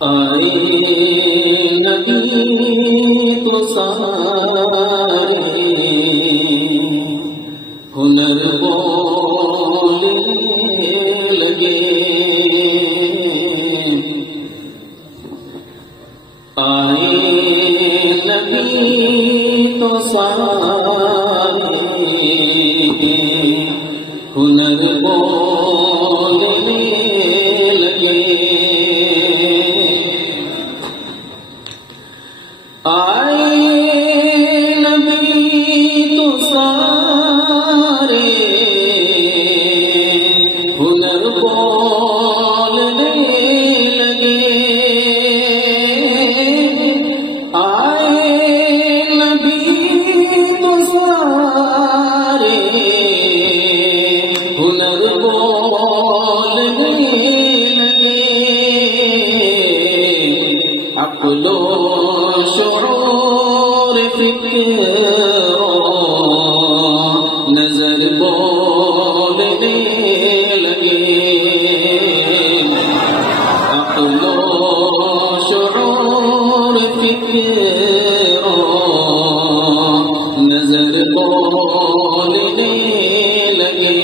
آئے نبی تو سارے ہنر بولنے لگے، آئے نبی تو سارے ہنر بولنے لگے، آئے نبی تو سارے ہنر بولنے لگے، آئے نبی تو سارے ہنر بولنے لگے، عقل و شعور فکر و نظر بولنے لگے، عقل و شعور فکر و نظر بولنے لگے،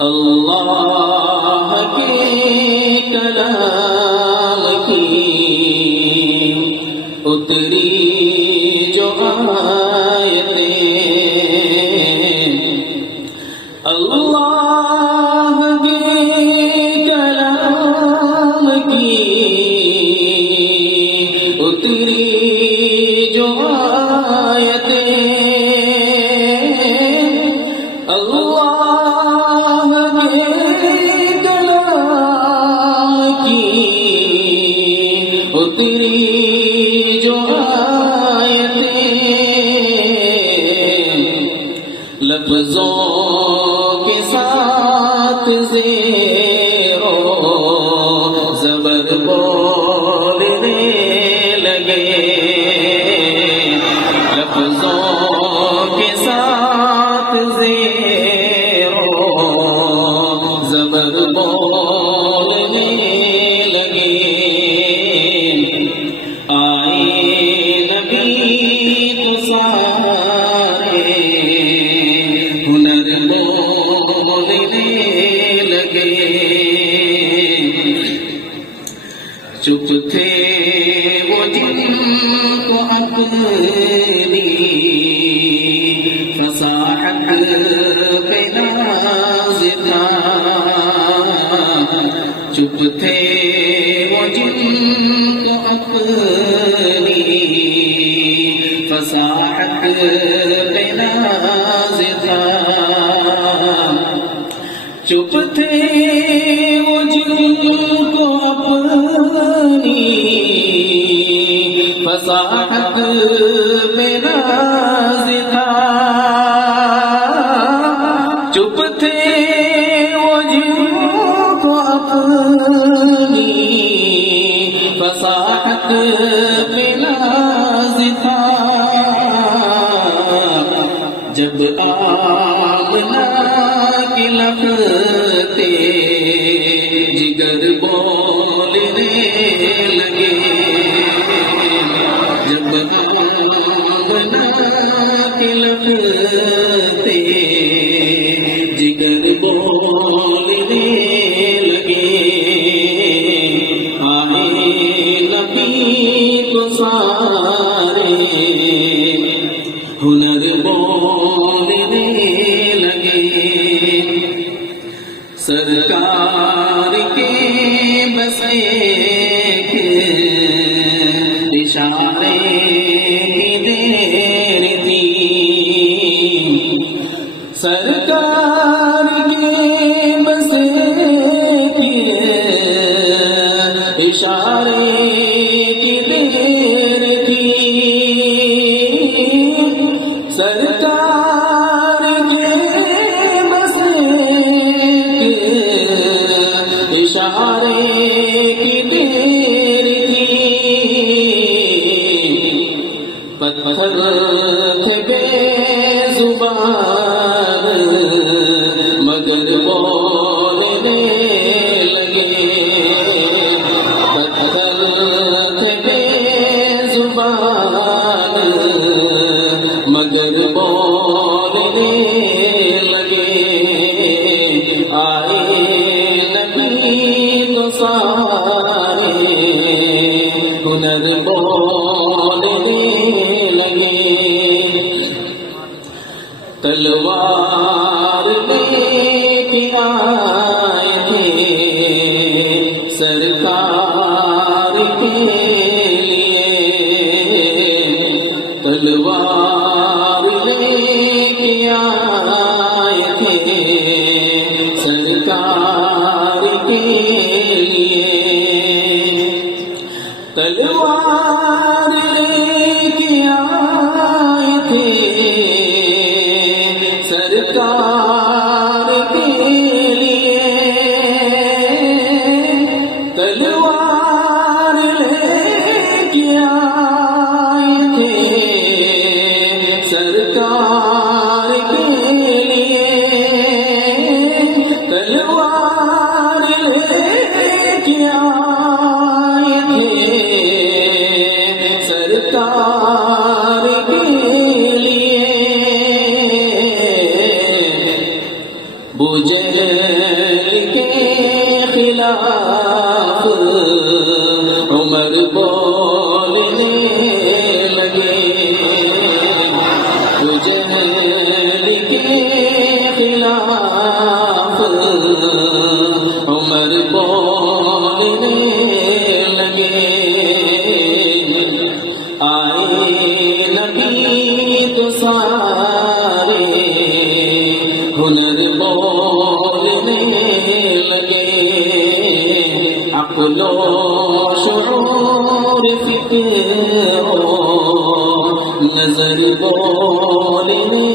اللہ کے کلام کی اتری جو آیتیں، اللہ کے کلام کی اتری جو آیتیں، اللہ کے کلام کی اتری جو آیتیں، لفظوں کے ساتھ زیر و زبر بولنے لگے، لفظوں کے ساتھ زیر و زبر بولنے لگے، آئے نبی تو سارے ہنر بولنے لگے، چپ تھے وہ جن کو اپنی فصاحت پہ ناز تھا، چپ تھے وہ جن کو اپنی فصاحت پہ ناز تھا، چپ تھے وہ جن کو اپنی فصاحت پہ ناز تھا، چپ تھے وہ جن کو اپنی فصاحت پہ ناز تھا، جب آمنہ کی لگتے جگر بولنے لگے، جب آمنہ کی لگتے جگر بولنے لگے، آئے نبی تو سارے ہنر بولنے لگے، سرکار کے بس ایک اشارے کی دیر تھی، سرکار کے بس ایک اشارے کی دیر تھی، سرکار کے بس ایک اشارے کی دیر تھی، پتھر تھے بے زبان مگر بولنے لگے، سرکار کے لیے تلوار لے کے آئے تھے سرکار کے لیے تلوار لے کے آئے تھے سرکار کے لیے تلوار لے کے آئے تھے سرکار کے لیے تلوار لے کے آئے تھے سرکار کے لیے ابو جہل کے خلاف عمر بولنے لگے ابو جہل کے خلاف عمر بولنے لگے آئے نبی تو سارے ہنر بولنے لگے عقل و شعور فکر و نظر بولنے